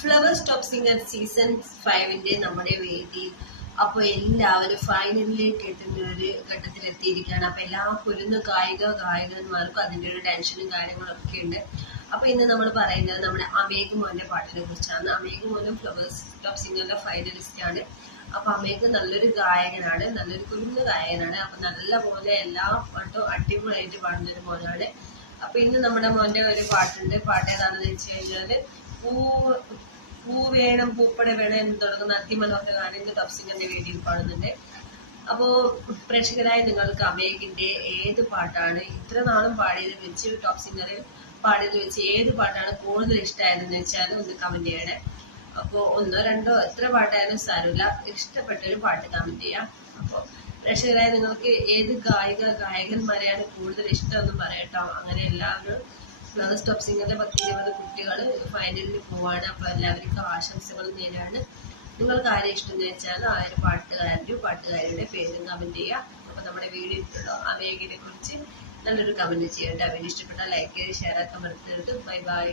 Flowers top singer season ഫൈവിന്റെ നമ്മുടെ വേദി. അപ്പൊ എല്ലാവരും ഫൈനലിലേക്ക് എത്തുന്ന ഒരു ഘട്ടത്തിലെത്തിയിരിക്കുകയാണ്. അപ്പൊ എല്ലാ പൊരുന്ന കായിക ഗായകന്മാർക്കും അതിന്റെ ഒരു ടെൻഷനും കാര്യങ്ങളും ഒക്കെ ഉണ്ട്. അപ്പൊ ഇന്ന് നമ്മൾ പറയുന്നത് നമ്മുടെ അമേഘ് മോന്റെ പാട്ടിനെ കുറിച്ചാണ്. അമേഘ് മോനും ഫ്ലവേഴ്സ് ടോപ്പ് സിംഗറിന്റെ ഫൈനലിസ്റ്റ് ആണ്. അപ്പൊ അമേഘ് നല്ലൊരു ഗായകനാണ്. നല്ലൊരു കുരുന്ന ഗായകനാണ്. അപ്പൊ നല്ല പോലെ എല്ലാ പാട്ടും അടിപൊളിയായിട്ട് പാടുന്ന ഒരു മോനാണ്. അപ്പൊ ഇന്ന് നമ്മുടെ മോന്റെ ഒരു പാട്ടുണ്ട്. പാട്ട് ഏതാണെന്ന് വെച്ച് കഴിഞ്ഞാൽ പൂ വേണം പൂപ്പട വേണം എന്ന് തുടങ്ങുന്ന അതിമനോഹര ഗാനങ്ങൾ തപ്സിംഗിന്റെ വേദിയിൽ പാടുന്നുണ്ട് അപ്പോ പ്രേക്ഷകരായ നിങ്ങൾക്ക് അമേകിന്റെ ഏത് പാട്ടാണ് ഇത്ര നാളും പാടിയത് വെച്ച് ടോപ് സിംഗറിൽ പാടിയത് വെച്ച് ഏത് പാട്ടാണ് കൂടുതൽ ഇഷ്ടമായതെന്ന് വെച്ചാൽ ഒന്ന് കമന്റ് ചെയ്യണേ. അപ്പോ ഒന്നോ രണ്ടോ എത്ര പാട്ടായാലും സാരമില്ല. ഇഷ്ടപ്പെട്ട ഒരു പാട്ട് കമന്റ് ചെയ്യാം. അപ്പോ പ്രേക്ഷകരായ നിങ്ങൾക്ക് ഏത് ഗായിക ഗായകന്മാരെയാണ് കൂടുതൽ ഇഷ്ടം എന്ന് പറയട്ടോ. അങ്ങനെ എല്ലാവരും ഫ്ലവേഴ്സ് ടോപ്പ് സിംഗറിലെ പത്ത് ഇരുപത് കുട്ടികൾ ഫൈനലിന് പോവാണ്. അപ്പൊ എല്ലാവർക്കും ആശംസകൾ നേരാണ്. നിങ്ങൾക്ക് ആരെ ഇഷ്ടം എന്ന് വെച്ചാൽ ആ ഒരു പാട്ടുകാരന്റെ പാട്ടുകാരിയുടെ പേരും കമന്റ് ചെയ്യാം അപ്പൊ നമ്മുടെ വീഡിയോ ഇട്ടുണ്ടോ ആ കുറിച്ച് നല്ലൊരു കമന്റ് ചെയ്യട്ടെ. അവന് ഇഷ്ടപ്പെട്ട ലൈക്ക് ഷെയർ ആക്കാൻ മറക്കരുത്. Bye bye